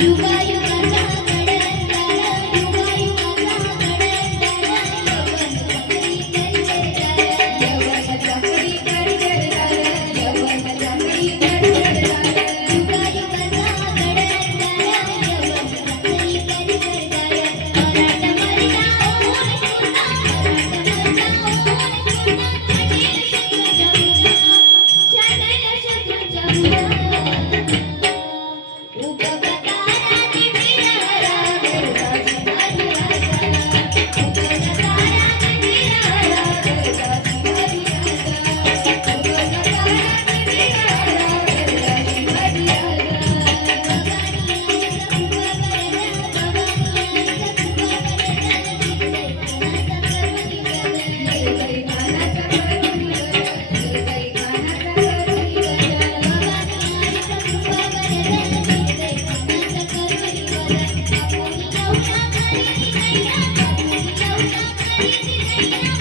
You got it. Thank you.